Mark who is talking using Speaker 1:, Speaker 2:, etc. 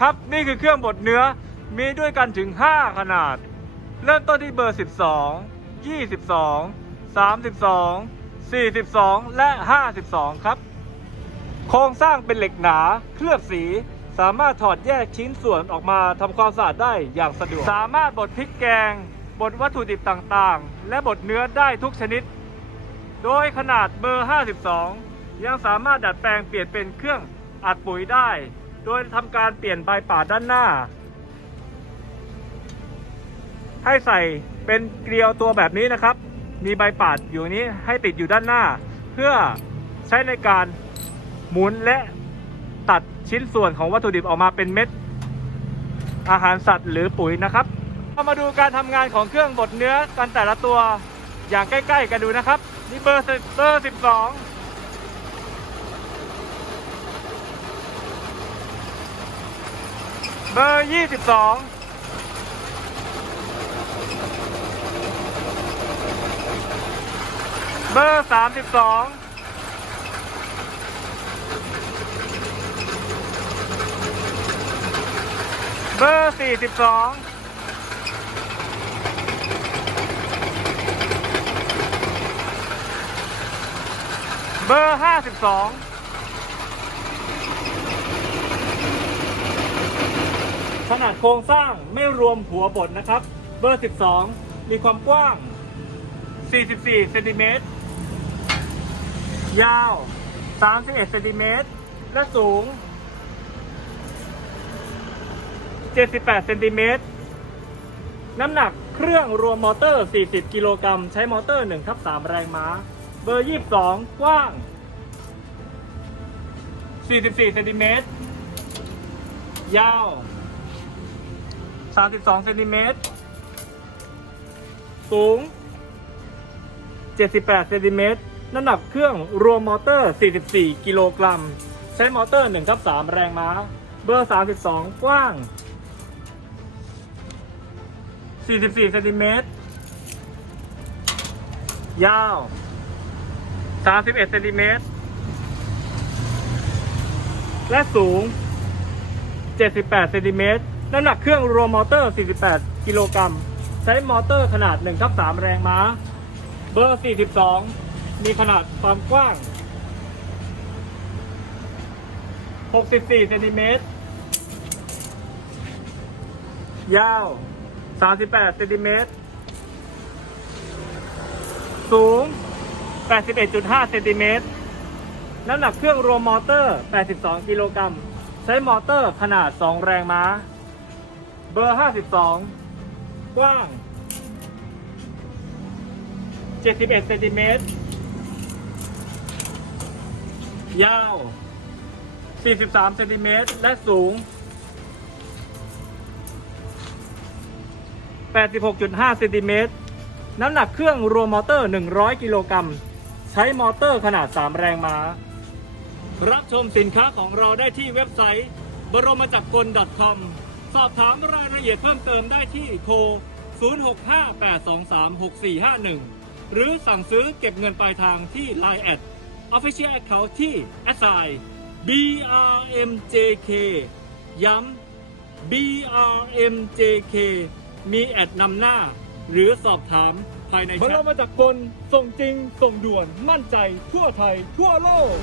Speaker 1: ครับนี่คือเครื่องบดเนื้อมีด้วยกันถึง 5 ขนาด เริ่มต้นที่เบอร์ 12 22 32 42 และ 52 ครับ โครงสร้างเป็นเหล็กหนาเคลือบสีสามารถถอดแยกชิ้นส่วนออกมาทำความสะอาดได้อย่างสะดวก สามารถบดพริกแกง บดวัตถุดิบต่างๆ และบดเนื้อได้ทุกชนิด โดยขนาดเบอร์ 52 ยังสามารถดัดแปลงเปลี่ยนเป็นเครื่องอัดปุ๋ยได้ โดยทำการเปลี่ยนใบป่าด้านหน้า ให้ใส่เป็นเกลียวตัวแบบนี้นะครับ มีใบป่าอยู่นี้ให้ติดอยู่ด้านหน้า เพื่อใช้ในการหมุนและตัดชิ้นส่วนของวัตถุดิบออกมาเป็นเม็ด อาหารสัตว์หรือปุ๋ยนะครับเรามาดูการทำงานของเครื่องบดเนื้อกันแต่ละตัวอย่างใกล้ ๆ กันดูนะครับนี่เบอร์เตอร์ 12 เบอร์ยี่สิบสองเบอร์สามสิบสองเบอร์สี่สิบสองเบอร์ห้าสิบสอง ขนาดโครงสร้างไม่รวมหัวบดนะครับ เบอร์ 12 มีความกว้าง 44 เซนติเมตร ยาว 31 เซนติเมตร และสูง 78 เซนติเมตร น้ำหนักเครื่องรวมมอเตอร์ 40 กิโลกรัม ใช้มอเตอร์1ทับ3แรงม้า เบอร์ 22 กว้าง 44 เซนติเมตร ยาว 32เซนติเมตรสูง 78เซนติเมตรน้ำหนักเครื่องรวมมอเตอร์ 44 กิโลกรัม ใช้มอเตอร์1ทับ3แรงม้า เบอร์ 32 กว้าง 44เซนติเมตรยาว 31เซนติเมตรและสูง 78เซนติเมตร น้ำหนักเครื่องรวมมอเตอร์ 48 กิโลกรัม ใช้มอเตอร์ขนาด1ทับ3แรงม้า เบอร์ 42 มีขนาดความกว้าง 64เซนติเมตร ยาว 38เซนติเมตร สูง 81.5เซนติเมตร น้ำหนักเครื่องรวมมอเตอร์ 82 กิโลกรัม ใช้มอเตอร์ขนาด 2 แรงม้า เบอร์ 52 กว้าง 71เซนติเมตร ยาว 43เซนติเมตร และสูง 86.5เซนติเมตร น้ำหนักเครื่องรวมมอเตอร์ 100 กิโลกรัม ใช้มอเตอร์ขนาด 3 แรงม้า รับชมสินค้าของเราได้ที่เว็บไซต์ บรมจักรกล .com สอบถามรายละเอียดเพิ่มเติมได้ที่โทร 0658236451 หรือสั่งซื้อเก็บเงินปลายทางที่ Line แอด Official Account ที่ asi brmjk ย้ำ BRMJK มีแอดนำหน้า หรือสอบถามภายในแชท บรมาจักรกลส่งจริง ส่งด่วน มั่นใจ ทั่วไทย ทั่วโลก